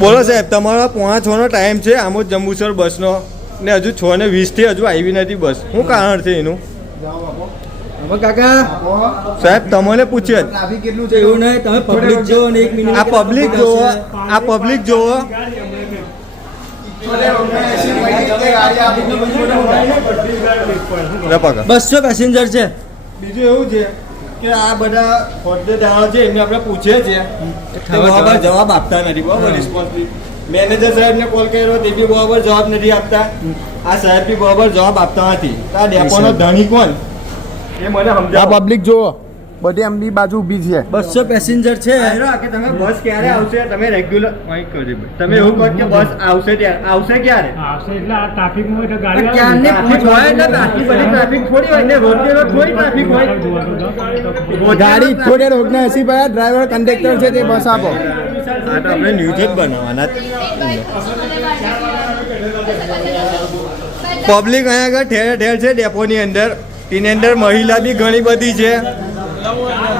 બોલો સાહેબ, તમારો 5:30 ટાઈમ છે આમોદ જંબુસર બસનો ને હજુ 6:20 હજુ આવી નથી બસ. શું કારણ છે એનું? કાકા સાહેબ તમને પૂછે ટ્રાફિક કેટલું છે એવું નહીં, તમે પબ્લિક જો ને 1 મિનિટ આ પબ્લિક જોવો, આ પબ્લિક જોવો. 200 પેસેન્જર છે. બીજું એવું છે કે આ બધા હોદ્દેદારો છે એમને આપણે પૂછીએ છીએ, બરાબર જવાબ આપતા નથી. બરાબર રિસ્પોન્સિબિલિટી મેનેજર સાહેબને કોલ કર્યો તે બી બરાબર જવાબ નથી આપતા. આ સાહેબ બી બરાબર જવાબ આપતા નથી. આ ડેપોનો ધણી કોણ એ મને સમજાવો. પબ્લિક જુઓ, બધી એમની બાજુ ઊભી છે. 200 પેસેન્જર છે. કે તમે બસ ક્યારે આવશે, તમે રેગ્યુલર તમે એવું કહો કે બસ આવશે ત્યારે આવશે ક્યારે આવશે એટલે આ ટ્રાફિકમાં એટલે ગાડી આવે. ક્યારની હોય એટલે આટલી બધી ટ્રાફિક થોડી હોય ને, રોજ થોડી ટ્રાફિક હોય. ગાડી 78 પર ડ્રાઈવર કંડક્ટર છે તે બસ આપો. આ તો આપણે ન્યૂઝ જ બનાવવાના. પબ્લિક અહીંયા આગળ ઠેર ઠેર છે ડેપોની અંદર. તેની અંદર મહિલા બી ઘણી બધી છે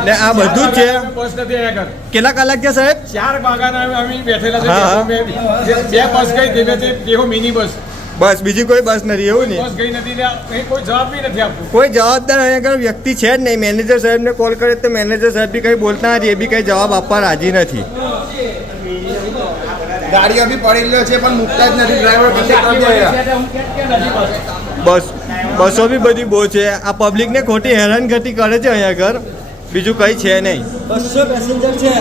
ને આ બધું જ છે. બસ નથી અહીંયા આગળ. કેટલા કલાક છે સાહેબ? 4 વાગ્યાના અમે બેઠેલા છે. હા, હા. બે બસ ગઈ ધીમે ધીમે મિની બસ બસ બીજી કોઈ બસ નથી એવું ને? બસ ગઈ નથી ને અહીં કોઈ જવાબ બી નથી આપતું. કોઈ જવાબદાર અહીંયા આગળ વ્યક્તિ છે જ નહીં. મેનેજર સાહેબને કોલ કરે તો મેનેજર સાહેબ બી કંઈ બોલતા નથી, એ બી કંઈ જવાબ આપવા રાજી નથી. ગાડીઓ બી પડેલી છે પણ મુકતા જ નથી ડ્રાઈવર બસ બસો બી બધી બહુ છે. આ પબ્લિકને ખોટી હેરાનગતિ કરે છે અહીંયા આગળ, બીજું કંઈ છે નહીં. 200 પેસેન્જર છે.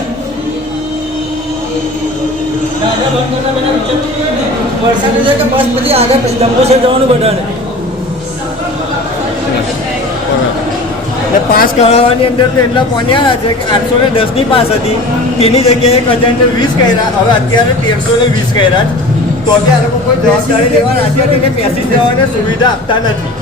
વરસાદ છે કે બસ પછી આગળ જંબુસર જવાનું બધાને. ને પાસ કરાવવાની અંદર તો એટલા પોન્યા છે કે 810ની પાસ હતી, તેની જગ્યાએ 1020 કર્યા. હવે અત્યારે 1320 કર્યા. તો બી આ લોકો કોઈ જવાબદારી લેવા રાજી નથી ને પેસેન્જરોને સુવિધા આપતા નથી.